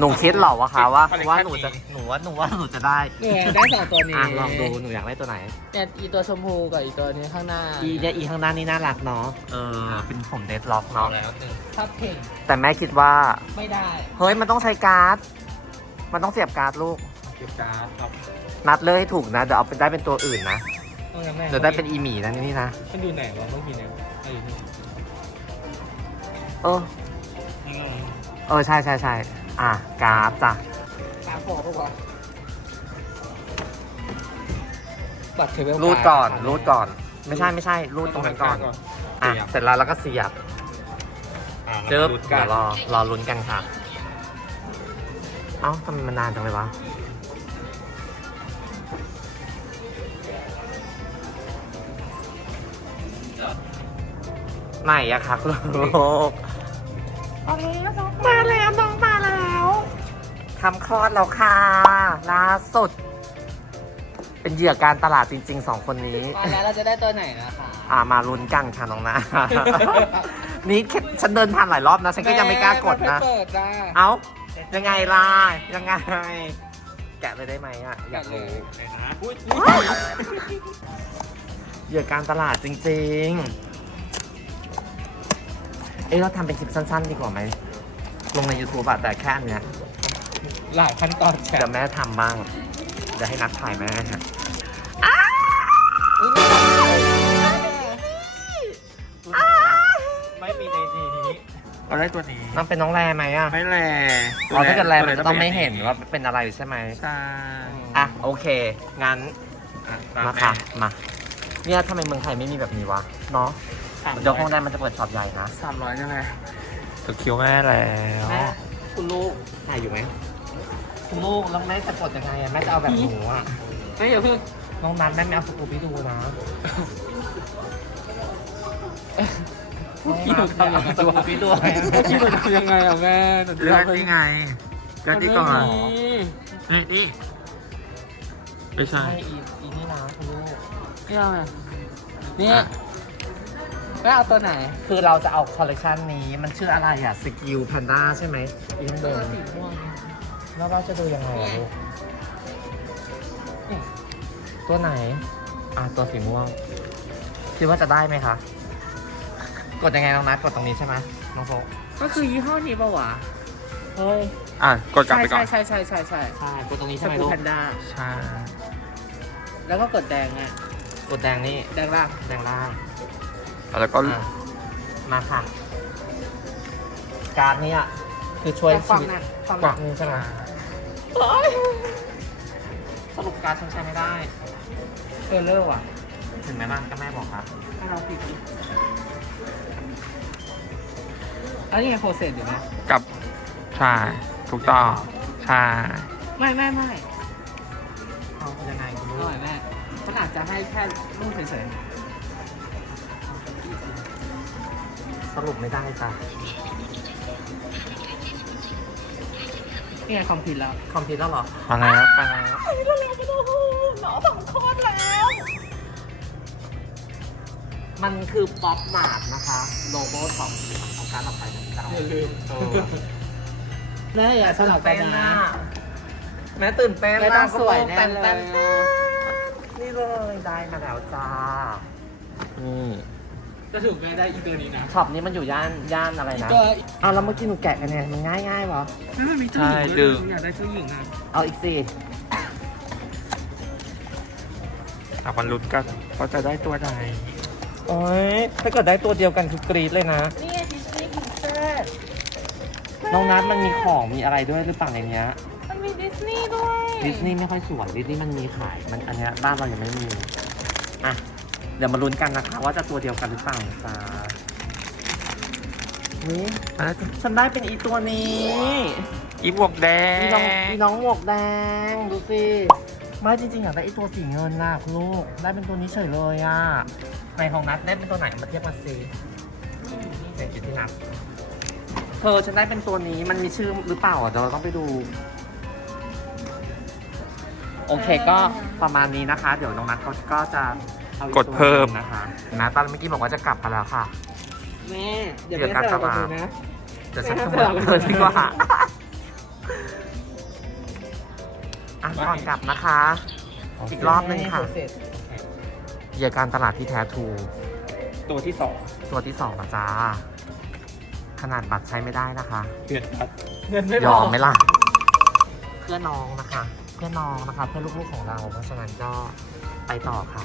หนูคิดหรอวะคะว่า ว่าหนูจะ หนูว่าหนูว่าหนูจะได้ได้สองตัวนี้ลองดู หนูอยากได้ตัวไหนเนี่อีตัวชมพูกับอีตัวนี้ข้างหน้า อีเนี่อีข้างหน้านี่น่ารักเนาะ เออ เป็นผมเดสล็อกเนาะชอบเพ่งแต่แม่คิดว่า ไม่ได้ เฮ้ย มันต้องใช้การ์ด มันต้องเสียบการ์ดลูกเสียบการ์ดครับนัดเลยให้ถูกนะ เดี๋ยวเอาไปได้เป็นตัวอื่นนะเดี๋ยวได้เป็นอีหมีนะนี่นะฉันอยู่ไหนวะต้องกินนไหนเออเออใช่ใช่ใช่อ่ะกราฟจ้ะกราฟบอกบัตรเทเบิลรูดก่อนรูดก่อน ไม่ใช่ไม่ใช่ รูดตรงนั้นก่อน อ่ะเสร็จแล้วแล้วก็เสียบเจบเดี๋ยวรอรอลุ้นกันค่ะ เอ้าทำไมมันนานจังเลยวะไหนอะคักโลกมาแล้วน้องมาแล้วทำคลอดแล้วค่ะล่าสุด เป็นเหยื่อการตลาดจริงๆสองคนนี้มาแล้วเราจะได้ตัวไหนนะคะอ่ามาลุ้นกันค่ะน้องนะนี่ฉันเดินผ่านหลายรอบนะฉันก็ยังไม่กล้ากดนะเอ้ายังไงล่ะยังไง แกะเลยได้ไหมอ่ะ อยากรูะเหยื่อการตลาดจริง ๆเอ้ยเราทำเป็นคลิปสั้น ๆดีกว่าไหม ลงใน YouTube อะแต่แค่อันเนี้ยหลายขั้นตอนแช่แม่ทำบ้างเดี๋ยวให้นักถ่ายแม่ฮะเอาได้ตัวนี้น้องเป็นน้องแรไหมอ่ะไม่แรเราถ้าเกิดแรมันต้องไม่เห็นว่าเป็นอะไรใช่ไหม ใช่ อ่ะ โอเค งั้น มาค่ะ มา เนี่ยทำไมเมืองไทยไม่มีแบบนี้วะเนาะเดี๋ยวห้องนั้นมันจะเปิดสอบใหญ่นะสามร้อยใช่ไหมถูคิวแม่แล้วคุณลูกถ่ายอยู่ไหมคุณลูก แล้วแม่จะกดยังไงแม่จะเอาแบบหนูอ่ะไม่เดี๋ยวเพื่อน้องนั้แม่ไม่เอาสกูปี้ดูนะพี่ดููีจะยังไงอ่ะแม่เลือกที่ไงเลือกที่ก่อนนี่นไม่ใช่ อีนี่นะคุณลูกเี่อกไงนี่ไม่เอาตัวไหน คือเราจะเอาคอลเลคชันนี้ มันชื่ออะไรอะสกิลพันด้าใช่ไหมอีกเดิมแล้วเราจะดูยังไงตัวไหน อ่ะ ตัวสีม่วง คิดว่าจะได้ไหมคะ กดยังไงน้องนัดกดตรงนี้ใช่ไหมน้องโฟก็คือยี่ห้อนี้ปะวะเฮ้ยอ่ะ กดกลับไปก่อน ใช่ใช่ใช่ใช่ใช่ กดตรงนี้ใช่ไหมลูกแพนด้าใช่ แล้วก็กดแดงไงกดแดงนี่ แดงล่างแดงล่างแล้วก็มาค่ะการนี้คือช่วยชีวิตฝากนึงใช่ไหมสรุปการชงใช้ไม่ได้เจอเลิกว่ะถึงแม่บ้านก็แม่บอกครับเราติดอันนี้ไงโคเซตอยู่ไหมกับใช่ถูกต้องใช่ไม่ไม่ไม่เขาจะไงกูรู้ไหมแม่มันอาจจะให้แค่รุ่นเฉยสรุปไม่ได้จ้ะนี่ไงคอมพิวต์แล้วคอมพิวต์แล้วหรอไปไงไปไงไปแล้วไปแล้วหนอสองคนแล้ว มันคือป๊อปมาดนะคะ โลโก้ของของการต่อไปของเจ้าลืมตัวสลับไปนะ แม่ตื่นเต้นแมากสวยแน่เลยนี่เลยได้มาแล้วจ้านี่จะถูกแม่ได้อีกเกอร์นี้นะ ช็อปนี้มันอยู่ย่านย่านอะไรนะอ่ะเรามอกี้หนูแกะกันเนี่ยมันง่ายง่ายป่ะใช่ดื่มอยากได้เจ้หญิงอะเอาอีกสิถ้อาบรรลุกันว่าจะได้ตัวใดโอ้ยถ้าเกิดได้ตัวเดียวกันคือกรีดเลยนะน้องนัทมันมีของมีอะไรด้วยหรือเปล่าในนี้มันมีดิสนีย์ด้วย ดิสนีย์ไม่ค่อยสวยดิสนีย์มันมีขายมันอันนี้บ้านเรายังไม่มีอ่ะเดี๋ยวมาลุ้นกันนะคะ ว่าจะตัวเดียวกันหรือเปล่าจ้าเฮ้ยฉันได้เป็นอีตัวนี้ อีบวกแดงมีน้องหมวกแดง ดูสิไม่จริงๆ อยากได้อีตัวสีเงินน่ะลูกได้เป็นตัวนี้เฉยเลยอ่ะในของนัดได้เป็นตัวไหนมาเทียบกันสิเจ๋งที่นัดเธอฉันได้เป็นตัวนี้มันมีชื่อหรือเปล่าเดี๋ยวเราต้องไปดู โอเคก็ประมาณนี้นะคะ เดี๋ยวน้องนัดเขาก็จะกดเพิ่มนะคะนะตอนเมื่อกี้บอกว่าจะกลับมาแล้วค่ะแม่เดี๋ยวจะกลับมาจะเสร็จเสมอที่ว่าอ่ะก่อนกลับนะคะอีกรอบหนึ่งค่ะเหยืยอการตลาดที่แท้ทูตัวที่สองตัวที่สองอะจ้าขนาดบัตรใช้ไม่ได้นะคะเงินไม่พอยอมไหมล่ะเพื่อนน้องนะคะเพื่อน้องนะคะเพื่อลูกๆของเรา เพราะฉะนั้นก็ไปต่อค่ะ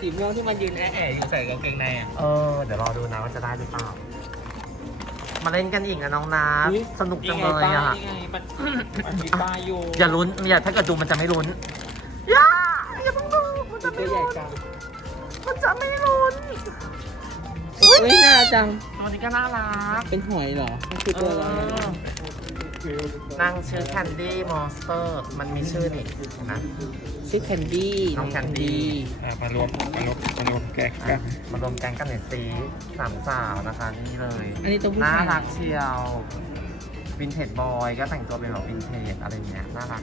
สีม่วงที่มันยืนแอะอยู่ใส่กางเกงในเออ เดี๋ยวรอดูนะว่าจะได้หรือเปล่า มาเล่นกันอีกนะน้องน้ำสนุกจังเลยอะฮะอย่าลุ้นอย่าถ้าเกิดดูมันจะไม่ลุ้นอย่า อย่าต้องดูมันจะไม่ลุ้นมันจะไม่ลุ้นอุ้ยน่าจังตัวนี้ก็น่ารัก เป็นหอยเหรอไม่ตัวอลไนั่งชื่อแคนดี้มอนสเตอร์มันมีชื่อนี่นะชื่อแคนดี้น้องแคนดี้มารวมมารวมมารวมแก๊งมารวมแก๊งกันเนสีสามสาวนะคะนี่เลยอันนี้ตัวน่ารักเชียว วินเทจบอยก็แต่งตัวเป็นแบบวินเทจ อะไรเงี้ยน่ารัก